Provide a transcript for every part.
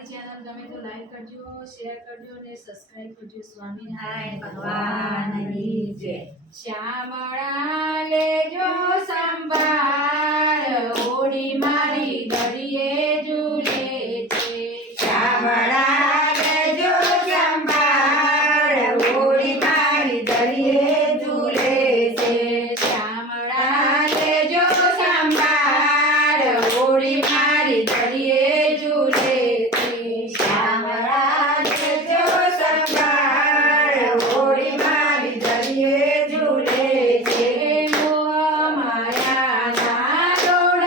મારી ચેનલ ગમે તો લાઈક કરજો, શેર કરજો અને સબસ્ક્રાઇબ કરજો. સ્વામિનારાયણ ભગવાનની જય. શ્યામળા લેજો સંભાળ, ઓડી મારી દરિયે ઝૂલે છે. શ્યામળા લેજો સંભાળ, ઓડી મારી દરિયે ઝૂલે છે. શ્યામળા લેજો સંભાળ, ઓડી મારી દરિયે ઝૂલે છે. શ્યામળા લેજો સંભાળ, ઓડી મારી દરિયે ઝૂલે છે. મોહ માયાના દોડ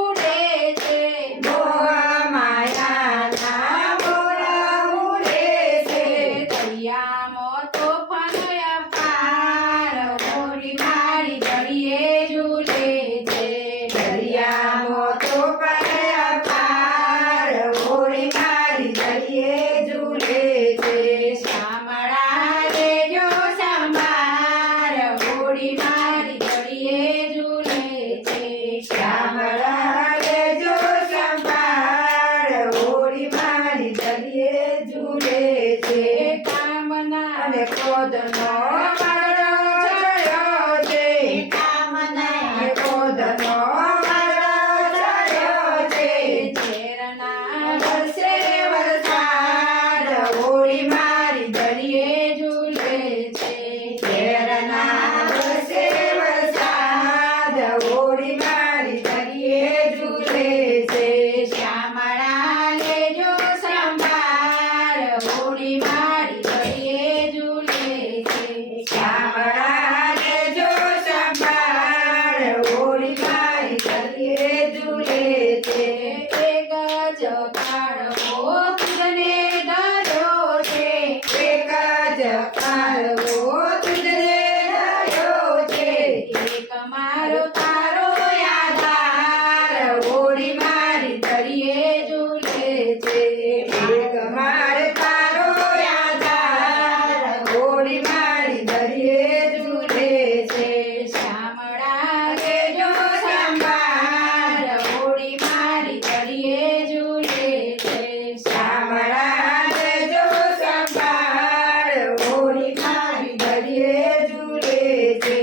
ઉડે છે. મોહ માયાના મોર ઉડે છે. દરિયામાં તોફાન અપાર, ઓડી મારી દરિયે ઝૂલે છે. દરિયામાં તોફાન અપાર, ઓડી મારી દરિયે ઝૂલે છે. શ્યામળા લેજો સંભાળ, ઓડી મારી દરિયે ઝૂલે છે. શ્યામળા લેજો સંભાળ, ઓડી મારી દરિયે ઝૂલે છે. કામના અને ક્રોધનો માળો ચડ્યો છે. કામના ક્રોધનો માળો ચડ્યો છે. ઝેરના વરસે વરસાદ, ઓડી મારી દરિયે ઝૂલે છે. ઘેરના વરસે વરસાદ, ઓડી મારી દરિયે ઝૂલે છે. શ્યામળા લેજો સંભાળ, ઓડી મારી દરિયે ઝૂલે છે. શ્યામળા લેજો સંભાળ, ઓડી મારી દરિયે ઝૂલે છે. એક જ કાળવો તુજને ધર્યો છે. એક જ કાળવો તુજને ધર્યો છે. એક મારો તારો આધાર, ઓડી મારી દરિયે ઝૂલે છે. એક માર તારો આધાર, ઓડી મારી દરિયે ઝૂલે છે. શ્યામળા લેજો સંભાળ, ઓડી મારી દરિયે ઝૂલે છે. શ્યામળા લેજો સંભાળ, ઓડી મારી દરિયે ઝૂલે છે.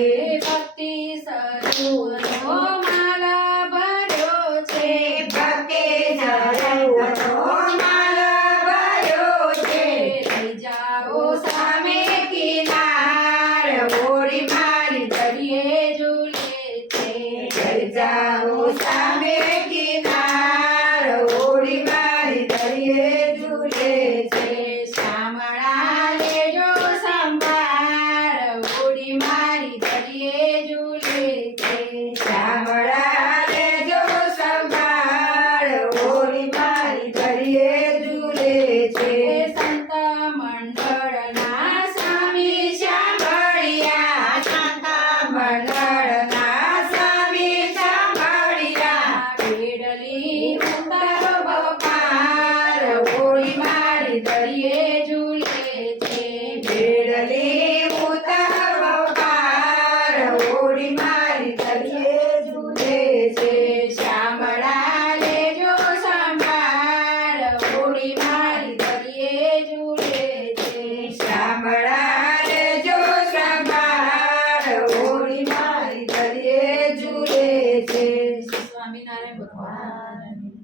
ભક્તિ સરોવરનો માલા ભર્યો છે. ભક્તિ સરોવરનો માલ ભર્યો છે. લઈ જાઓ સામે કિનાર, ઓડી મારી દરિયે ઝૂલે છે. લઈ જાઓ સામે કિનાર, ઓડી મારી દરિયે ઝૂલે છે. શ્યામળા લેજો સંભાળ, ઓડી મારી દરિયે ઝૂલે છે. શ્યામળા લેજો સંભાળ, ઓડી મારી દરિયે ઝૂલે છે. સંત મંડળના સ્વામી સાંભળ્યા, સંત મંડળના સ્વામી સાંભળ્યા. પેડલી ઉતારો પાર, ઓડી મારી દરિયે ઝૂલે છે. બેડલી ઉતારો પાર, ઓડી મારી દરિયે ઝૂલે છે. શ્યામળા લેજો સંભાળ, ઓડી મારી દરિયે ઝૂલે છે. શ્યામળા લેજો સંભાળ, ઓડી મારી દરિયે ઝૂલે છે. સ્વામિનારાયણ ભગવાન